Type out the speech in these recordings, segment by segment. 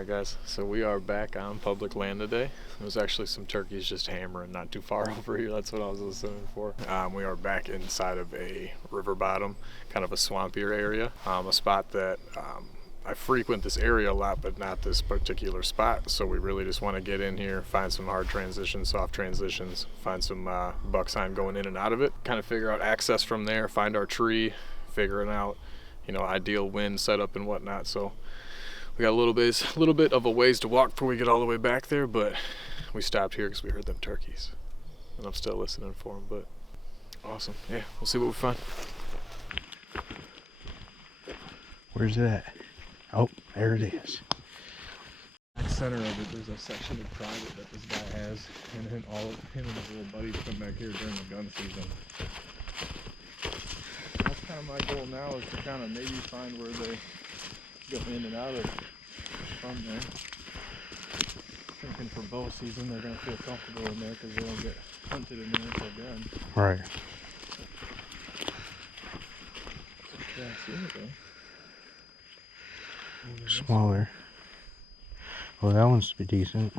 Alright guys, so we are back on public land today. There's actually some turkeys just hammering not too far over here. That's what I was listening for. We are back inside of a river bottom, kind of a swampier area. A spot that I frequent this area a lot, but not this particular spot. So we really just want to get in here, find some hard transitions, soft transitions, find some buck sign going in and out of it, kind of figure out access from there, find our tree, figuring out, ideal wind setup and whatnot. So we got a little bit of a ways to walk before we get all the way back there, but we stopped here because we heard them turkeys, and I'm still listening for them. But awesome, yeah. We'll see what we find. Where's that? Oh, there it is. At the center of it, there's a section of private that this guy has, and him and his little buddies come back here during the gun season. That's kind of my goal now, is to kind of maybe find where they go in and out of from there. Thinking for bow season, they're going to feel comfortable in there because they don't get hunted in there until then. Right. Yeah, see it though. Smaller. Well, that one's be decent.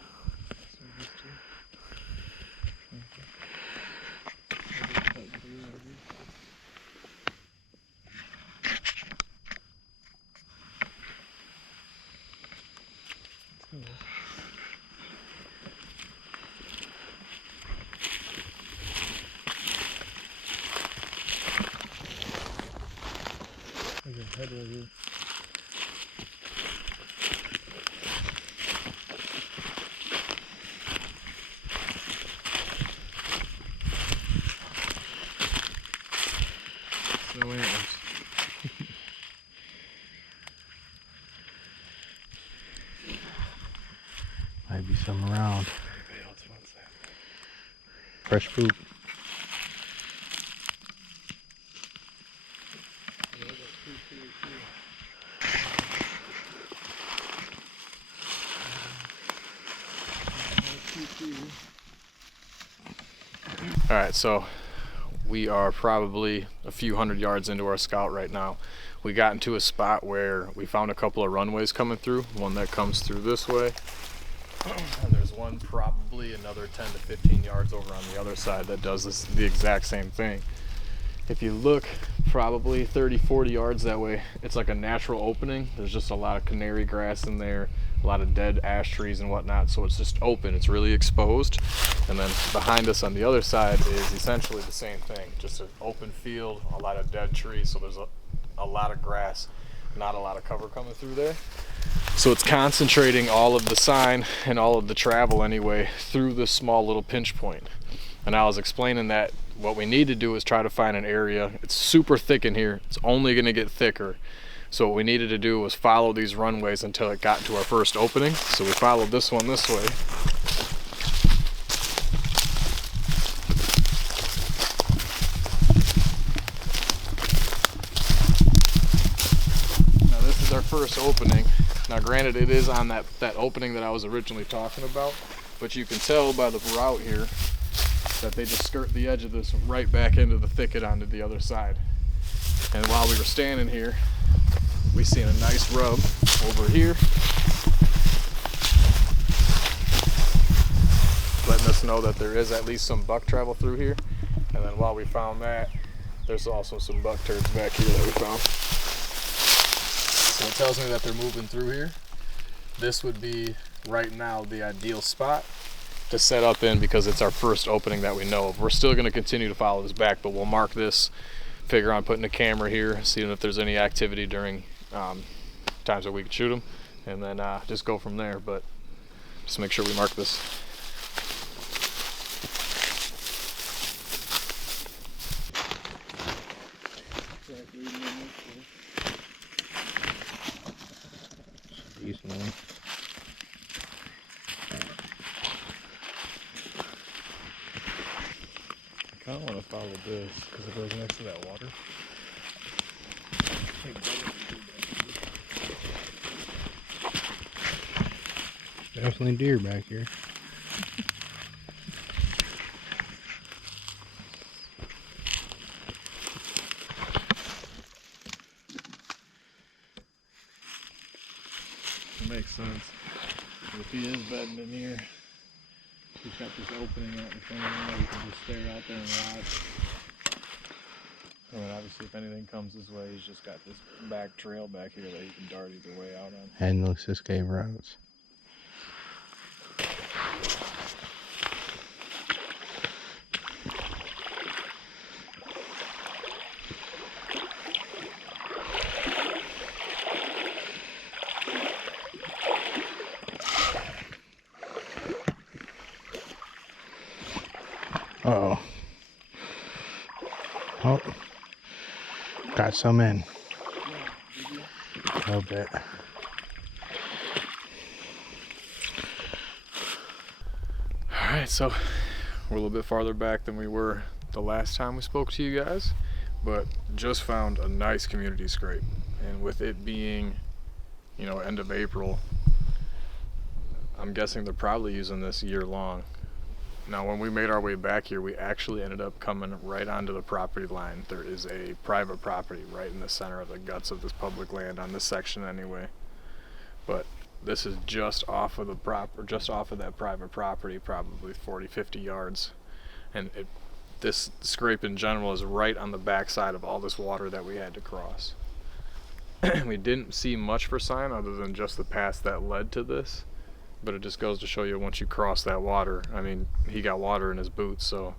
There's a head right here. No antlers. Might be some around. Anybody else wants that? Fresh food. Alright, so we are probably a few hundred yards into our scout right now. We got into a spot where we found a couple of runways coming through. One that comes through this way, and there's one probably another 10 to 15 yards over on the other side that does the exact same thing. If you look probably 30-40 yards that way, it's like a natural opening. There's just a lot of canary grass in there, a lot of dead ash trees and whatnot, so it's just open, it's really exposed. And then behind us on the other side is essentially the same thing, just an open field, a lot of dead trees, so there's a lot of grass, not a lot of cover coming through there. So it's concentrating all of the sign and all of the travel anyway through this small little pinch point. And I was explaining that what we need to do is try to find an area. It's super thick in here, it's only going to get thicker. So what we needed to do was follow these runways until it got to our first opening. So we followed this one this way. Now this is our first opening. Now granted, it is on that opening that I was originally talking about, but you can tell by the route here that they just skirt the edge of this right back into the thicket onto the other side. And while we were standing here, we seen a nice rub over here, letting us know that there is at least some buck travel through here. And then while we found that, there's also some buck turds back here that we found. So it tells me that they're moving through here. This would be right now the ideal spot to set up in because it's our first opening that we know of. We're still going to continue to follow this back, but we'll mark this, figure on putting a camera here, seeing if there's any activity during times that we can shoot them, and then just go from there. But just make sure we mark this. Decent one. I kind of want to follow this because it goes next to that water. Definitely deer back here. It makes sense. If he is bedding in here, he's got this opening out in front of him that he can just stare out there and watch. And obviously if anything comes his way, he's just got this back trail back here that he can dart either way out on. Endless escape routes. Uh-oh. Oh. Got some in. A little bit. Alright, so we're a little bit farther back than we were the last time we spoke to you guys, but just found a nice community scrape. And with it being, you know, end of April, I'm guessing they're probably using this year long. Now, when we made our way back here, we actually ended up coming right onto the property line. There is a private property right in the center of the guts of this public land on this section anyway. But this is just off of that private property, probably 40-50 yards. And this scrape in general is right on the backside of all this water that we had to cross. We didn't see much for sign other than just the path that led to this. But it just goes to show you, once you cross that water, I mean, he got water in his boots, so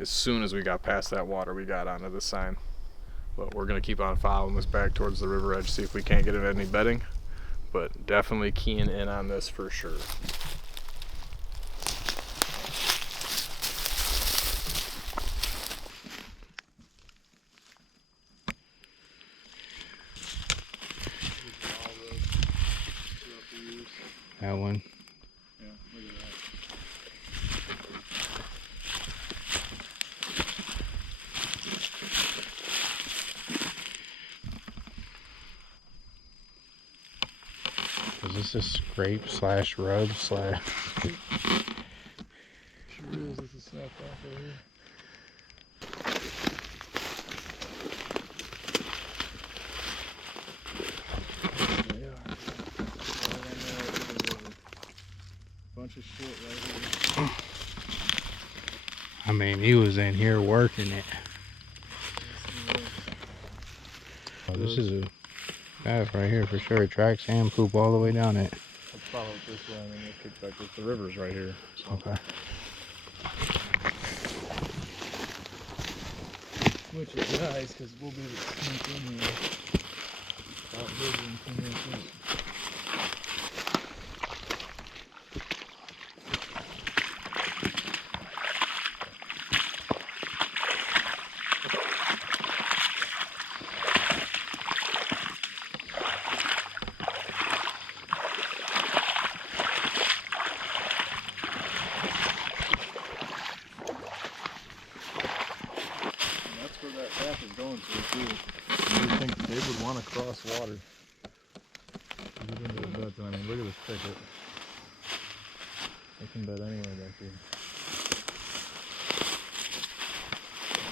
as soon as we got past that water, we got onto the sign. But we're going to keep on following this back towards the river edge, see if we can't get any bedding. But definitely keying in on this for sure. That one. Yeah, look at that. Is this a scrape slash rub slash? Sure is. This is snap off right here. Bunch of shit right here. I mean, he was in here working it. Oh, this is a path right here for sure. Tracks and poop all the way down it. Let's follow it this way and then we'll kick back. The river's right here. So. Okay. Which is nice because we'll be able to sneak in here without visiting too much. Path is going to too. You would think they would want to cross water to get into the beds. I mean, look at this thicket. They can bed anywhere back here.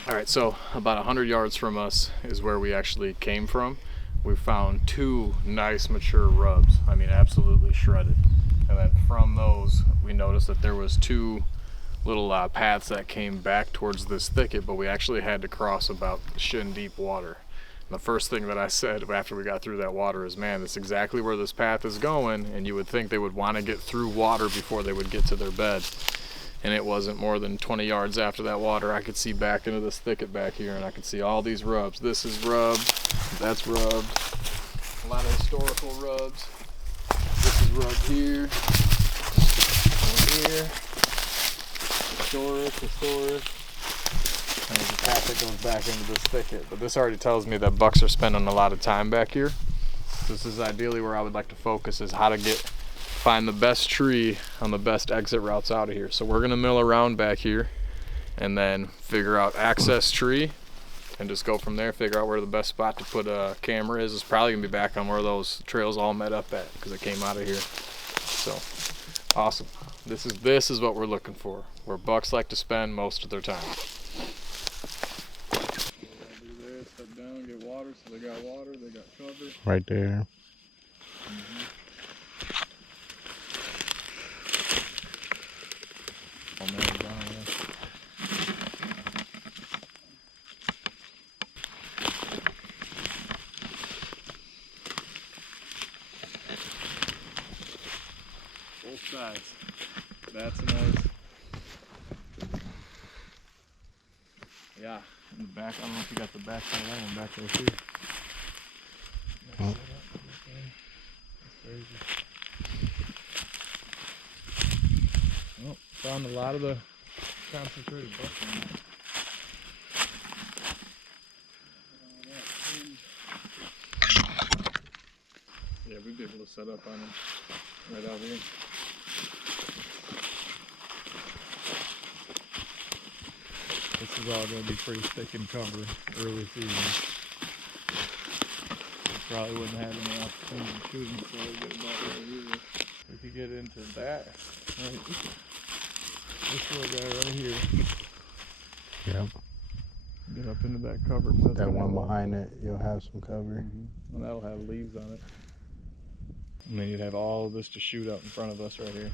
Alright, so about 100 yards from us is where we actually came from. We found two nice mature rubs. I mean, absolutely shredded. And then from those, we noticed that there was two little paths that came back towards this thicket, but we actually had to cross about shin deep water. And the first thing that I said after we got through that water is, man, that's exactly where this path is going, and you would think they would want to get through water before they would get to their bed. And it wasn't more than 20 yards after that water, I could see back into this thicket back here, and I could see all these rubs. This is rubbed, that's rubbed, a lot of historical rubs. This is rubbed here, one here. Historic, and there's a path that goes back into this thicket. But this already tells me that bucks are spending a lot of time back here. This is ideally where I would like to focus, is how to find the best tree on the best exit routes out of here. So we're gonna mill around back here and then figure out access tree and just go from there, figure out where the best spot to put a camera is. It's probably gonna be back on where those trails all met up at because it came out of here. So awesome. This is what we're looking for, where bucks like to spend most of their time. Do this, step down, get water, so they got water, they got cover. Right there. size. That's nice. Yeah, in the back, I don't know if you got the back side of that one back there too. Oh. That's crazy. Well, found a lot of the concentrated buck. Yeah, we'd be able to set up on him right out here. This is all going to be pretty thick in cover early season. We probably wouldn't have any opportunity to shoot him, so we'll get about right here. We could get into that. Right. This little guy right here. Yep. Get up into that cover. That one behind it, you'll have some cover. And that'll have leaves on it. And then you'd have all of this to shoot out in front of us right here.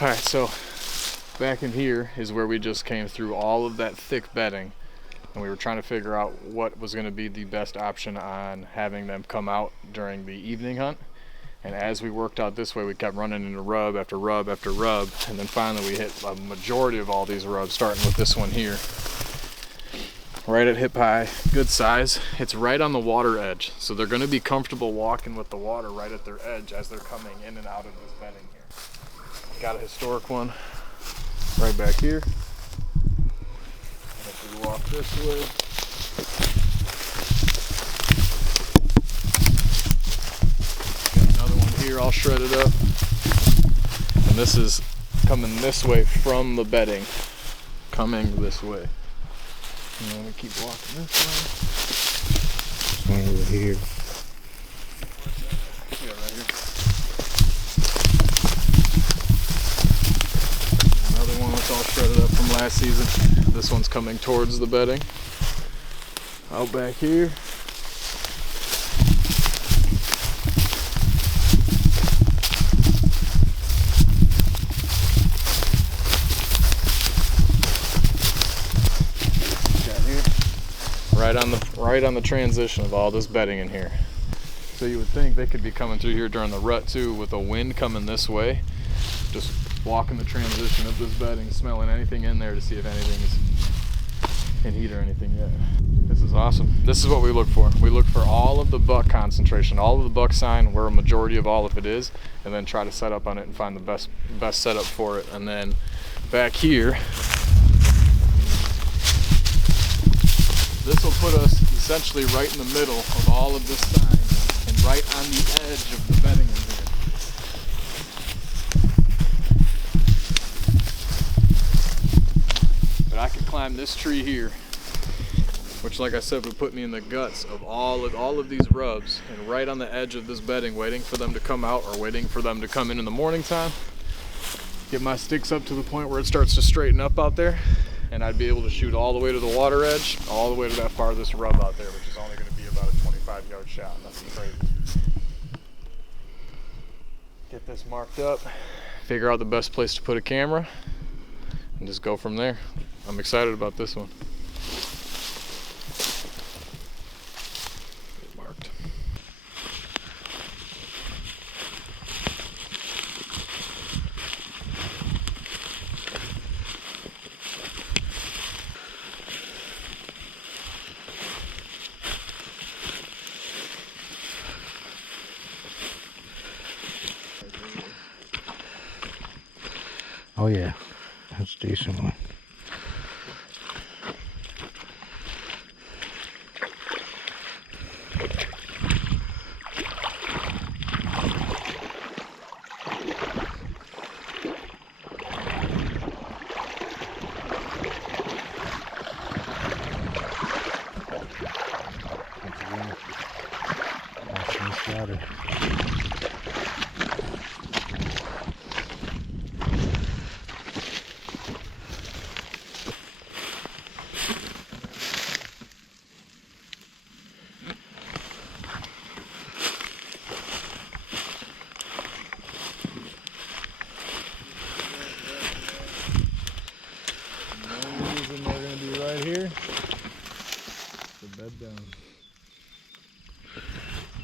Alright, so back in here is where we just came through all of that thick bedding. And we were trying to figure out what was going to be the best option on having them come out during the evening hunt. And as we worked out this way, we kept running into rub after rub after rub. And then finally we hit a majority of all these rubs, starting with this one here. Right at hip high, good size. It's right on the water edge. So they're going to be comfortable walking with the water right at their edge as they're coming in and out of this bedding here. Got a historic one right back here. And if we walk this way, got another one here all shredded up. And this is coming this way from the bedding, coming this way. And then we keep walking this way. This one over here. Yeah, right here. Another one that's all shredded up from last season. This one's coming towards the bedding. Out back here. Right on the transition of all this bedding in here. So you would think they could be coming through here during the rut too, with the wind coming this way. Just walking the transition of this bedding, smelling anything in there to see if anything's in heat or anything yet. This is awesome. This is what we look for. We look for all of the buck concentration, all of the buck sign, where a majority of all of it is, and then try to set up on it and find the best setup for it. And then back here, this will put us essentially right in the middle of all of this sign and right on the edge of the bedding in here. But I could climb this tree here, which, like I said, would put me in the guts of all of these rubs, and right on the edge of this bedding, waiting for them to come out or waiting for them to come in the morning time. Get my sticks up to the point where it starts to straighten up out there. And I'd be able to shoot all the way to the water edge, all the way to that farthest rub out there, which is only going to be about a 25-yard shot. Nothing crazy. Get this marked up, figure out the best place to put a camera, and just go from there. I'm excited about this one. Marked. Oh yeah, that's a decent one. Water.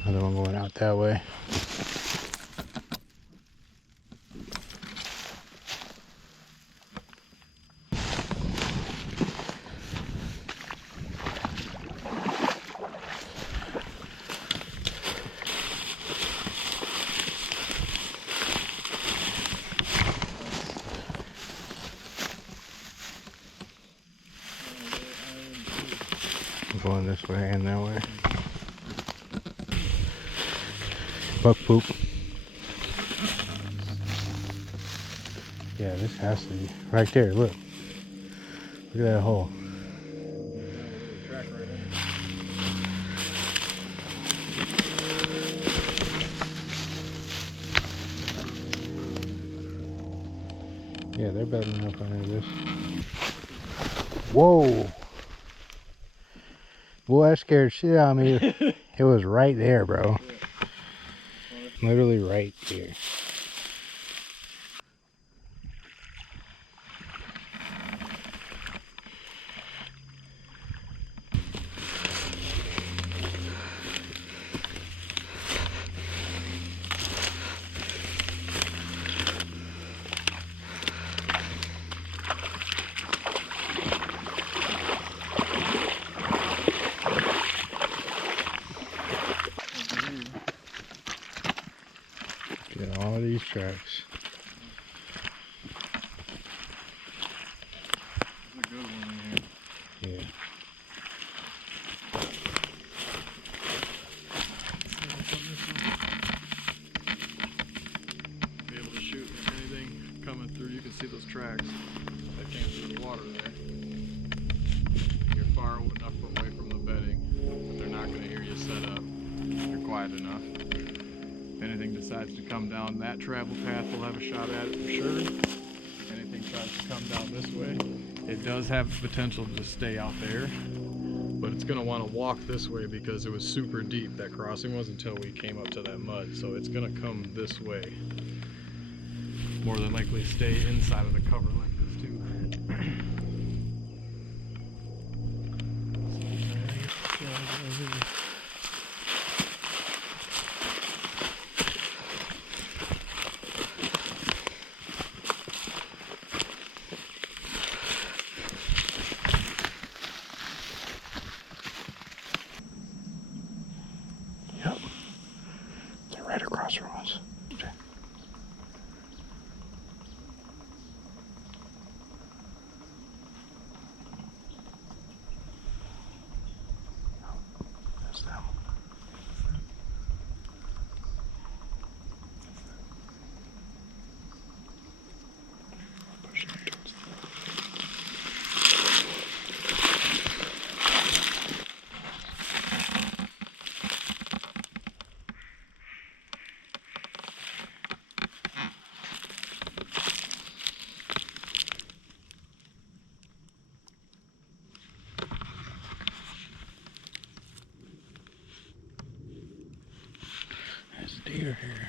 Another one going out that way. Going this way and that way. Buck poop. Yeah, this has to be right there. Look. Look at that hole. Yeah, they're bedding up under this. Whoa! Boy, that scared shit out of me. It was right there, bro. Literally right here. Get all these tracks. That's a good one in here. Yeah. Be able to shoot anything coming through. You can see those tracks that came through the water there. You're far enough away from the bedding that they're not going to hear you set up. You're quiet enough. If anything decides to come down that travel path, we'll have a shot at it for sure. If anything tries to come down this way, it does have the potential to stay out there, but it's going to want to walk this way because it was super deep, that crossing was, until we came up to that mud. So it's going to come this way. More than likely stay inside of the cover like this too. Yep. They're right across from us. Okay. That's them. Pushing towards them. There's a deer here.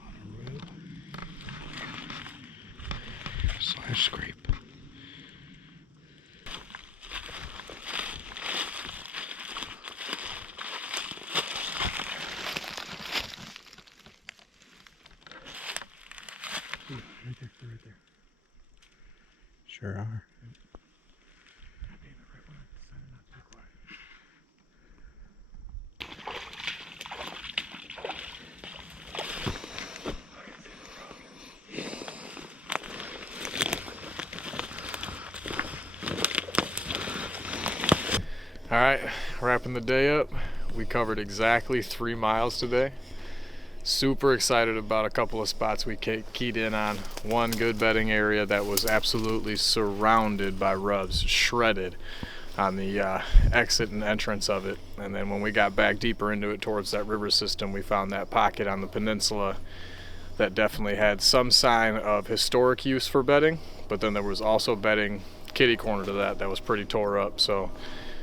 On a road. Slash scrape. Right there, right there. Sure are. All right, wrapping the day up. We covered exactly 3 miles today. Super excited about a couple of spots we keyed in on. One good bedding area that was absolutely surrounded by rubs, shredded on the exit and entrance of it. And then when we got back deeper into it towards that river system, we found that pocket on the peninsula that definitely had some sign of historic use for bedding, but then there was also bedding kitty corner to that was pretty tore up. So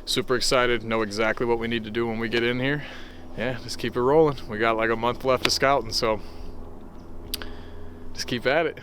super excited, know exactly what we need to do when we get in here. Yeah, just keep it rolling. We got like a month left of scouting, so just keep at it.